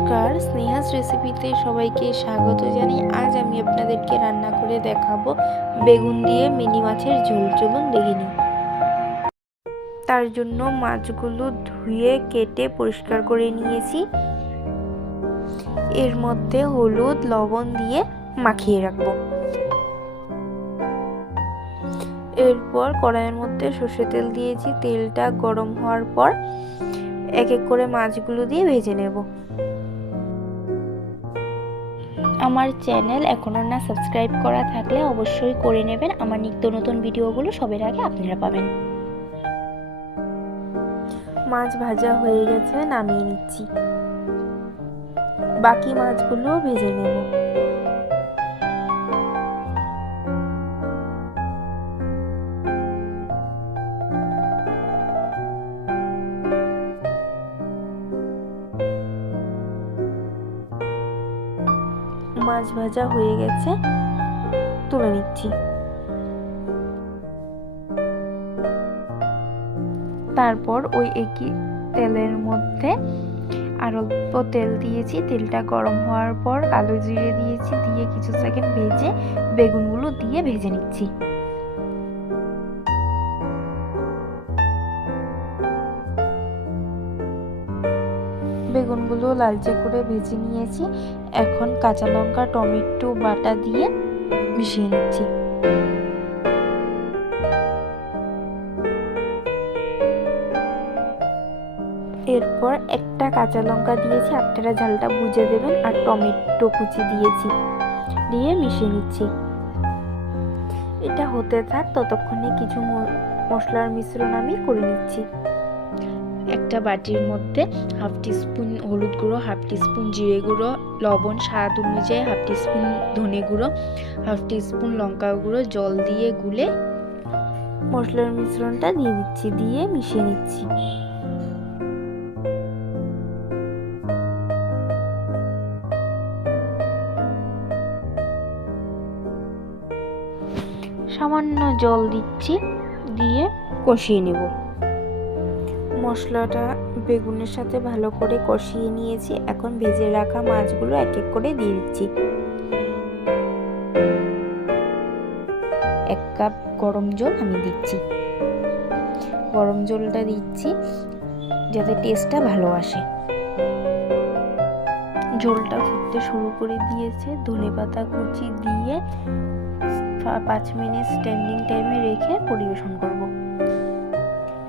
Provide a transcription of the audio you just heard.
নমস্কার। স্নেহাস রেসিপিতে সবাইকে স্বাগত জানাই আজ আমি আপনাদেরকে রান্না করে দেখাবো বেগুন দিয়ে মিনি মাছের ঝোল। চলুন দেখে নিই। তার জন্য মাছগুলো ধুয়ে, কেটে পরিষ্কার করে নিয়েছি। এর মধ্যে হলুদ, লবণ দিয়ে মাখিয়ে রাখব। এরপর কড়াইয়ের মধ্যে সর্ষে তেল দিয়েছি। তেলটা গরম হওয়ার পর এক এক করে মাছগুলো দিয়ে ভেজে নেব। আমার চ্যানেল এখনও না সাবস্ক্রাইব করা থাকলে অবশ্যই করে নেবেন। আমার নিত্য নতুন ভিডিওগুলো সবের আগে আপনারা পাবেন। মাছ ভাজা হয়ে গেছে, নামিয়ে নিচ্ছি। বাকি মাছগুলো ভেজে নেব। মাছ ভাজা হয়ে গেছে। তুলে নিচ্ছি। তারপর ওই একই তেলের মধ্যে আর অল্প তেল দিয়েছি। তেলটা গরম হওয়ার পর কালো জিরে দিয়েছি, দিয়ে কিছু সেকেন্ড ভেজে বেগুনগুলো দিয়ে ভেজে নিচ্ছি। বেগুনগুলো লালচে করে ভেজে নিয়েছি। এখন কাঁচা লঙ্কা, টমেটো, বাটা দিয়ে মিশিয়ে নিচ্ছি। এরপর একটা কাঁচা লঙ্কা দিয়েছি, আপনারা ঝালটা বুঝে দেবেন, আর টমেটো কুচি দিয়েছি, দিয়ে মিশিয়ে নিচ্ছি। এটা হতে থাক, ততক্ষণে কিছু মশলার মিশ্রণ আমি করে নিচ্ছি। একটা বাটির মধ্যে হাফ টিস্পুন হলুদ গুঁড়ো হাফ টিস্পুন জিরে গুঁড়ো, লবণ, স্বাদ অনুযায়ী হাফ টিস্পুন ধনে গুঁড়ো হাফ টিস্পুন লঙ্কা গুঁড়ো, জল দিয়ে গুলে মশলার মিশ্রণটা দিয়ে দিচ্ছি, দিয়ে মিশিয়ে নিচ্ছি। সামান্য জল দিচ্ছি, দিয়ে কষিয়ে নেব। মশলাটা বেগুনের সাথে ভালো করে কষিয়ে নিয়েছি। এখন ভেজে রাখা মাছগুলো এক এক করে দিয়ে দিচ্ছি। এক কাপ গরম জল আমি দিচ্ছি। গরম জলটা দিচ্ছি যাতে টেস্টটা ভালো আসে। ঝোলটা ফুটতে শুরু করে দিয়েছে। ধনে পাতা কুচি দিয়ে পাঁচ মিনিট স্ট্যান্ডিং টাইমে রেখে পরিবেশন করব।